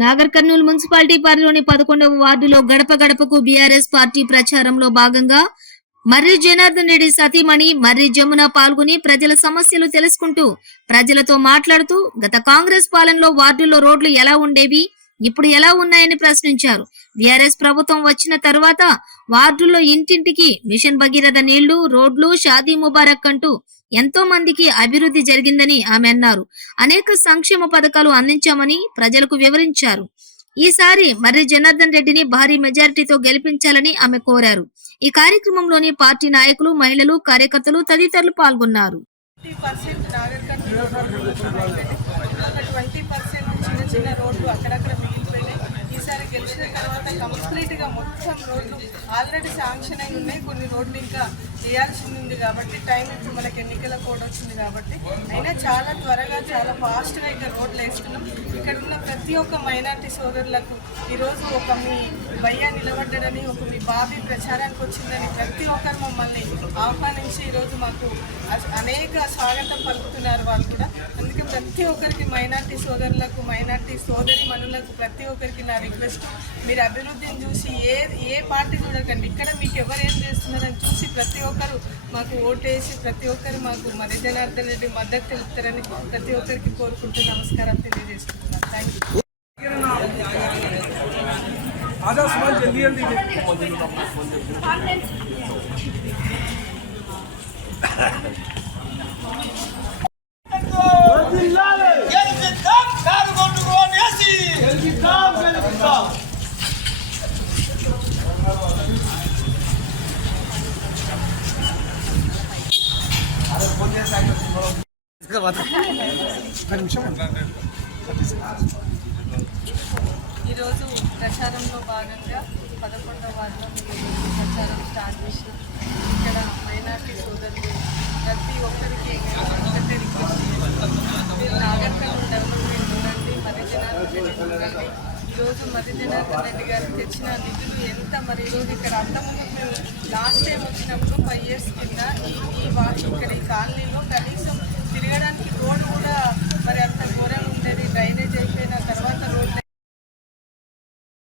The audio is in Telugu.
నాగర్ కర్నూలు మున్సిపాలిటీ పరిధిలోని 11వ వార్డులో గడప గడపకు బీఆర్ఎస్ పార్టీ ప్రచారంలో భాగంగా మర్రి జనార్దన్ రెడ్డి సతీమణి మర్రి జమున పాల్గొని ప్రజల సమస్యలు తెలుసుకుంటూ ప్రజలతో మాట్లాడుతూ గత కాంగ్రెస్ పాలనలో వార్డుల్లో రోడ్లు ఎలా ఉండేవి, ఇప్పుడు ఎలా ఉన్నాయని ప్రశ్నించారు. బీఆర్ఎస్ ప్రభుత్వం వచ్చిన తర్వాత వార్డుల్లో ఇంటింటికి మిషన్ భగీరథ నీళ్లు, రోడ్లు, షాదీ ముబారక్ అంటూ ఎంతో మందికి అభివృద్ధి జరిగిందని ఆమె అన్నారు. అనేక సంక్షేమ పథకాలు అందించామని ప్రజలకు వివరించారు. ఈసారి మర్రి జనార్దన్ రెడ్డిని భారీ మెజారిటీతో గెలిపించాలని ఆమె కోరారు. ఈ కార్యక్రమంలోని పార్టీ నాయకులు, మహిళలు, కార్యకర్తలు తదితరులు పాల్గొన్నారు. 20% చిన్న చిన్న రోడ్లు అక్కడక్కడ మిగిలిపోయినాయి. ఈసారి గెలిచిన తర్వాత కంప్లీట్గా మొత్తం రోడ్లు ఆల్రెడీ శాంక్షన్ అయి ఉన్నాయి. కొన్ని రోడ్లు ఇంకా చేయాల్సింది ఉంది కాబట్టి టైం ఇప్పుడు మనకి ఎన్నికల కోడ్ వచ్చింది కాబట్టి అయినా చాలా త్వరగా చాలా ఫాస్ట్గా ఇక్కడ రోడ్లు వేస్తున్నాం. ఇక్కడ ఉన్న ప్రతి ఒక్క మైనార్టీ సోదరులకు ఈరోజు ఒక మీ భయ్య నిలబడ్డాడని, ఒక మీ బాబీ ప్రచారానికి వచ్చిందని ప్రతి ఒక్కరు మమ్మల్ని ఆహ్వానించి ఈరోజు మాకు అనేక స్వాగతం పలుకుతున్నారు వాళ్ళు కూడా. అందుకే ప్రతి ఒక్కరికి మైనార్టీ సోదరులకు, మైనార్టీ సోదరి మనులకు ప్రతి ఒక్కరికి నా రిక్వెస్ట్, మీరు అభివృద్ధిని చూసి ఏ పార్టీ చూడకండి, ఇక్కడ మీకు ఎవరేం చేస్తున్నారని చూసి ప్రతి ఒక్కరు మాకు ఓటేసి ప్రతి ఒక్కరు మాకు మర్రి జనార్దన్ రెడ్డి మద్దతు తెలుపుతారని ప్రతి ఒక్కరికి కోరుకుంటూ నమస్కారం తెలియజేసుకుంటున్నాను. Thank you. ఈరోజు ప్రచారంలో భాగంగా 11వ వార్డులో మేము ప్రచారం స్టార్ట్ చేసినాం. ఇక్కడ మైనార్టీ సోదరులు ప్రతి ఒక్కరికి ఒకటే రిక్వెస్ట్ చేస్తున్నాం, మీరు నాగర్ కర్నూలు డెవలప్మెంట్ ఉండండి, మర్రి జనార్దన్ రెడ్డి ఉండండి. ఈరోజు మర్రి జనార్దన్ రెడ్డి గారు తెచ్చిన నిధులు ఎంత మరి ఈరోజు ఇక్కడ అంతకుముందు మేము లాస్ట్ టైం వచ్చినప్పుడు 5 years కింద ఇక్కడ ఈ కాలనీలో కనీసం తిరగడానికి రోడ్డు కూడా